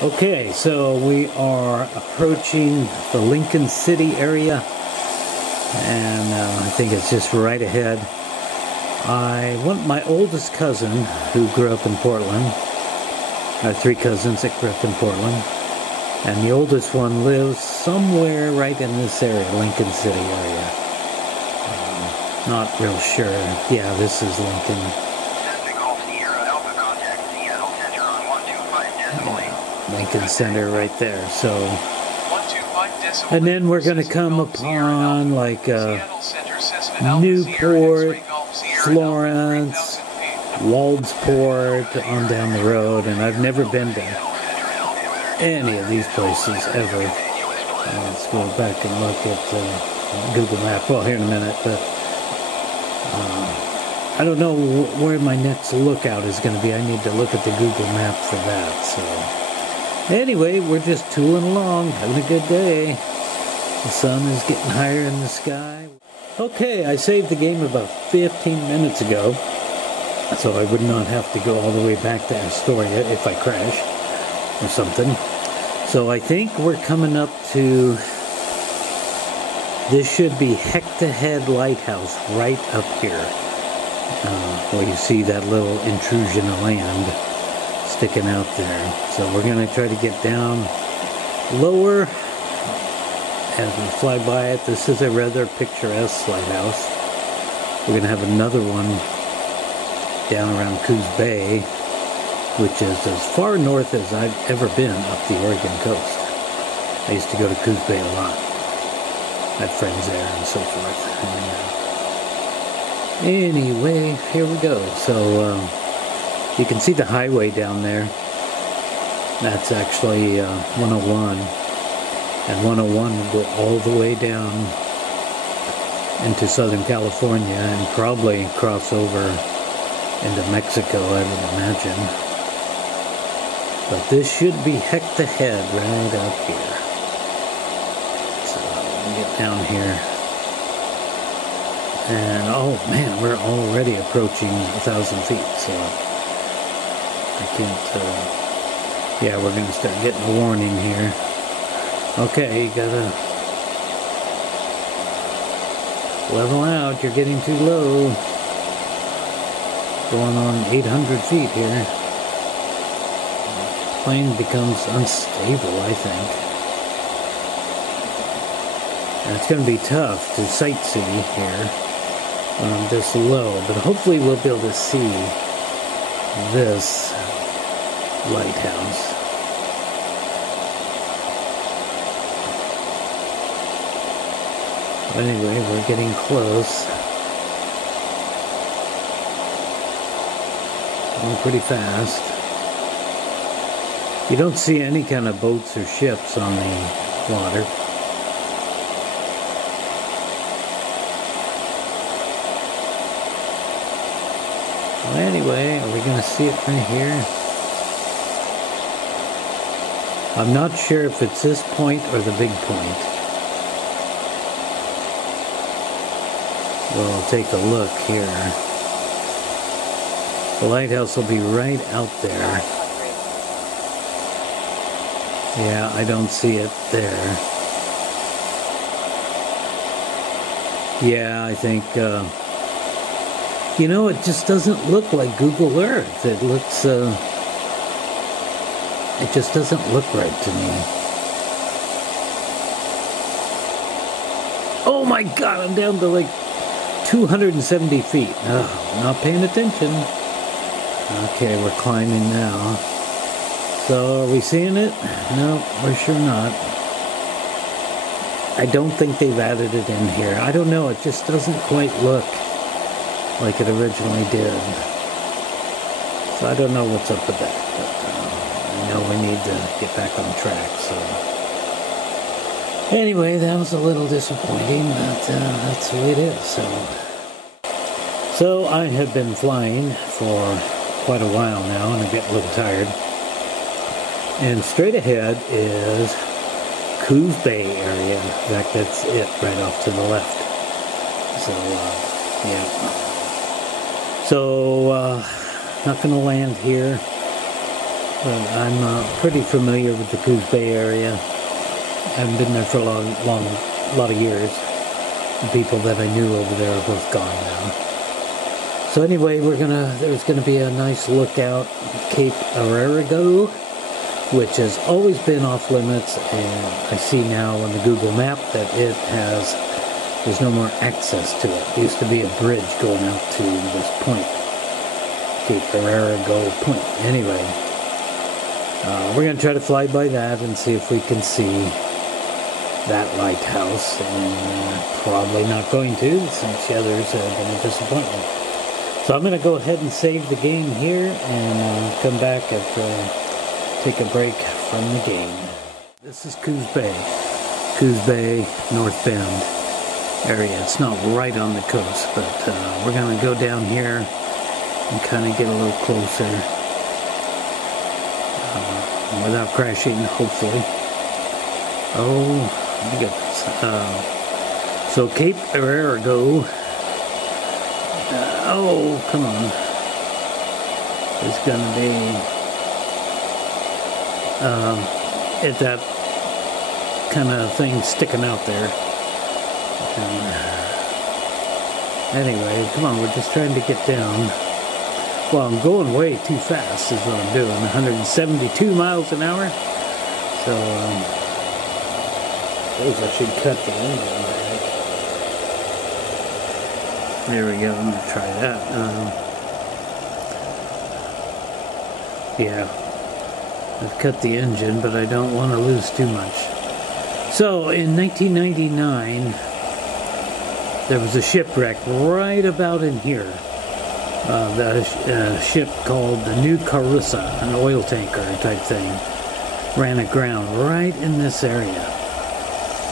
Okay, so we are approaching the Lincoln City area, and I think it's just right ahead. I want my oldest cousin, who grew up in Portland. I have three cousins that grew up in Portland, and the oldest one lives somewhere right in this area, Lincoln City area. Not real sure. Yeah, this is Lincoln. Lincoln Center right there. So, and then we're going to come upon like Newport, Florence, Waldsport on down the road, and I've never been to any of these places ever. Let's go back and look at Google Maps. Well, here in a minute, but I don't know where my next lookout is going to be. I need to look at the Google map for that. So. Anyway, we're just tooling along, having a good day. The sun is getting higher in the sky. Okay, I saved the game about 15 minutes ago, so I would not have to go all the way back to Astoria if I crash or something. So I think we're coming up to, this should be Hector Head Lighthouse right up here. Where you see that little intrusion of land sticking out there. So we're going to try to get down lower as we fly by it. This is a rather picturesque lighthouse. We're going to have another one down around Coos Bay, which is as far north as I've ever been up the Oregon coast. I used to go to Coos Bay a lot. I had friends there and so forth. Anyway, here we go. So you can see the highway down there. That's actually 101. And 101 will go all the way down into Southern California and probably cross over into Mexico, I would imagine. But this should be Hector Head right up here. So we'll get down here. And oh man, we're already approaching 1,000 feet, so I can't, yeah, we're going to start getting a warning here. Okay, you gotta level out, you're getting too low. Going on 800 feet here. The plane becomes unstable, I think. And it's going to be tough to sightsee here when I'm this low, but hopefully we'll be able to see this lighthouse. Anyway, we're getting close. Going pretty fast. You don't see any kind of boats or ships on the water. Well, anyway, are we going to see it right here? I'm not sure if it's this point or the big point. We'll take a look here. The lighthouse will be right out there. Yeah, I don't see it there. Yeah, I think, you know, it just doesn't look like Google Earth. It looks, it just doesn't look right to me. Oh my God, I'm down to like 270 feet. Oh, not paying attention. Okay, we're climbing now. So, are we seeing it? No, we're sure not. I don't think they've added it in here. I don't know, it just doesn't quite look like it originally did. So I don't know what's up with that, but I know we need to get back on track, so. Anyway, that was a little disappointing, but that's the way it is, So I have been flying for quite a while now, and I get a little tired. And straight ahead is Coos Bay area. In fact, that's it right off to the left. So, yeah. So, not going to land here. But I'm pretty familiar with the Coos Bay area. I haven't been there for a lot of years. The people that I knew over there are both gone now. So anyway, there's gonna be a nice lookout, Cape Arago, which has always been off limits, and I see now on the Google map that there's no more access to it. There used to be a bridge going out to this point, Cape Arago Point. Anyway, we're going to try to fly by that and see if we can see that lighthouse, and probably not going to, since the others have been a disappointment. So I'm going to go ahead and save the game here, and come back after take a break from the game. This is Coos Bay, North Bend area. It's not right on the coast, but we're going to go down here and kind of get a little closer without crashing, hopefully. Oh my goodness. So Cape Arago. Oh, come on. It's going to be at that kind of thing sticking out there. Anyway, come on, we're just trying to get down. Well, I'm going way too fast is what I'm doing. 172 miles an hour. So, I suppose I should cut the engine back. There we go, I'm going to try that. Yeah, I've cut the engine, but I don't want to lose too much. So, in 1999, there was a shipwreck right about in here. The ship called the New Carissa, an oil tanker type thing, ran aground right in this area.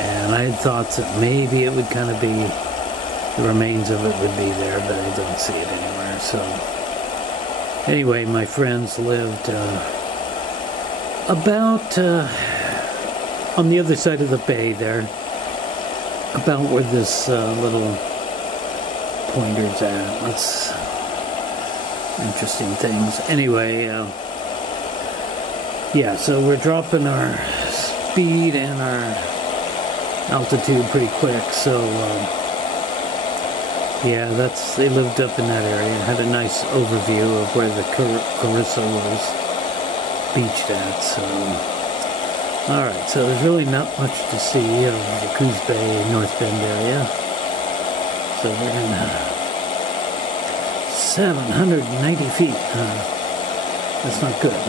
And I had thoughts that maybe it would kind of be, the remains of it would be there, but I don't see it anywhere. So, anyway, my friends lived about on the other side of the bay there, about where this little pointer's at. That's interesting things. Anyway, yeah, so we're dropping our speed and our altitude pretty quick. So, yeah, they lived up in that area. Had a nice overview of where the Carissa was beached at. So, alright, so there's really not much to see of the Coos Bay, North Bend area. So we're in 790 feet. That's not good.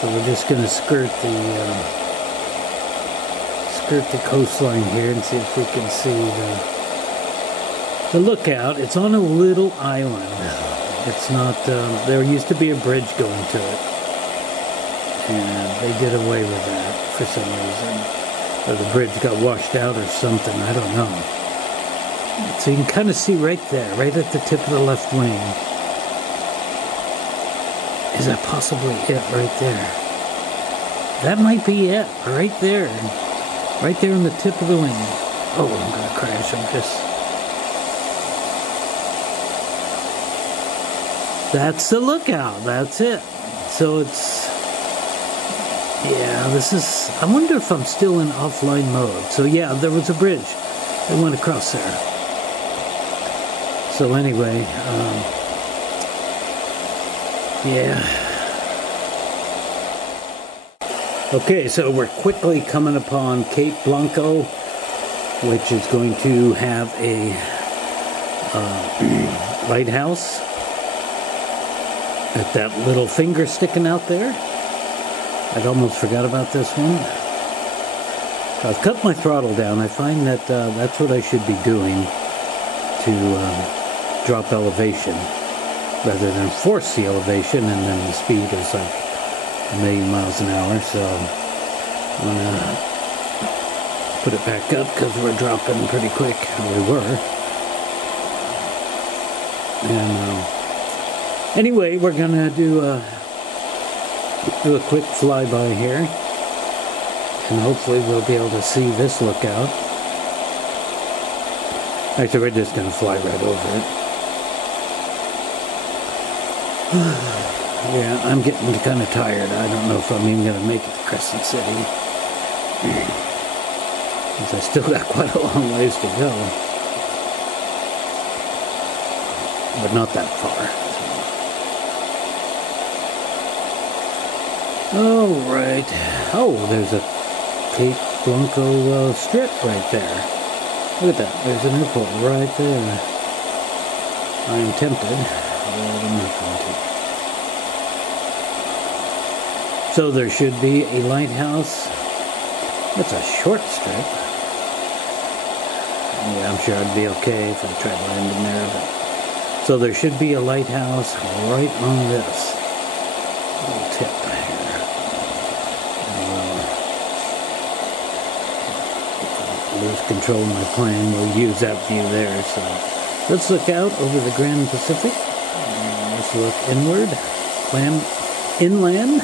So we're just going to skirt the coastline here and see if we can see the lookout. It's on a little island. It's not, there used to be a bridge going to it. And they did away with that for some reason. Or the bridge got washed out or something, I don't know. So you can kind of see right there, right at the tip of the left wing. Is that possibly it right there? That might be it, right there. Right there on the tip of the wing. Oh, I'm going to crash. That's the lookout. That's it. So it's... Yeah, this is... I wonder if I'm still in offline mode. So yeah, there was a bridge that went across there. So anyway, yeah. Okay, so we're quickly coming upon Cape Blanco, which is going to have a lighthouse at that little finger sticking out there. I'd almost forgot about this one. I've cut my throttle down. I find that that's what I should be doing to drop elevation rather than force the elevation, and then the speed is like 1,000,000 miles an hour. So I'm gonna put it back up because we're dropping pretty quick. We were. And anyway, we're gonna do a quick flyby here, and hopefully we'll be able to see this lookout. Actually, we're just going to fly right over it. Yeah, I'm getting kind of tired. I don't know if I'm even going to make it to Crescent City. Because I still got quite a long ways to go. But not that far. Alright. Oh, there's a Cape Blanco strip right there. Look at that. There's an airport right there. I'm tempted, but I'm not going to. So there should be a lighthouse. That's a short strip. Yeah, I'm sure I'd be okay if I tried landing there. But so there should be a lighthouse right on this little tip here. If I lose control of my plane, we'll use that view there. So let's look out over the Grand Pacific. Let's look inward, inland.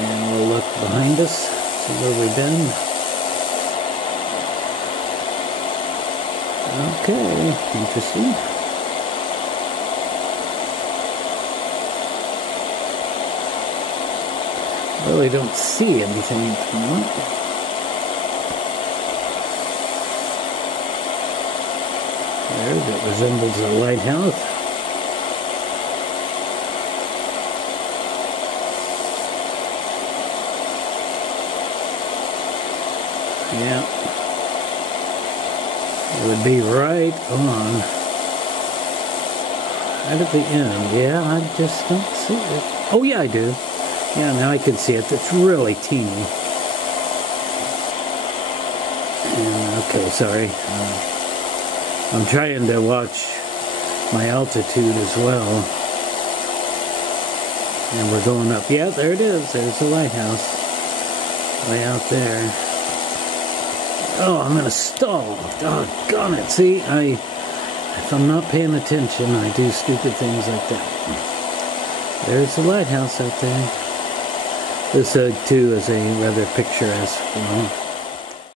And we'll look behind us, see where we've been. Okay, interesting. Really don't see anything at the moment. There, that resembles a lighthouse. Yeah, it would be right on, right at the end. Yeah, I just don't see it. Oh yeah, I do. Yeah, now I can see it. It's really teeny. And, okay, sorry. I'm trying to watch my altitude as well. And we're going up. Yeah, there it is. There's the lighthouse. Way out there. Oh, I'm gonna stall. Doggone it. See, if I'm not paying attention, I do stupid things like that. There's the lighthouse out there. This too is a rather picturesque one.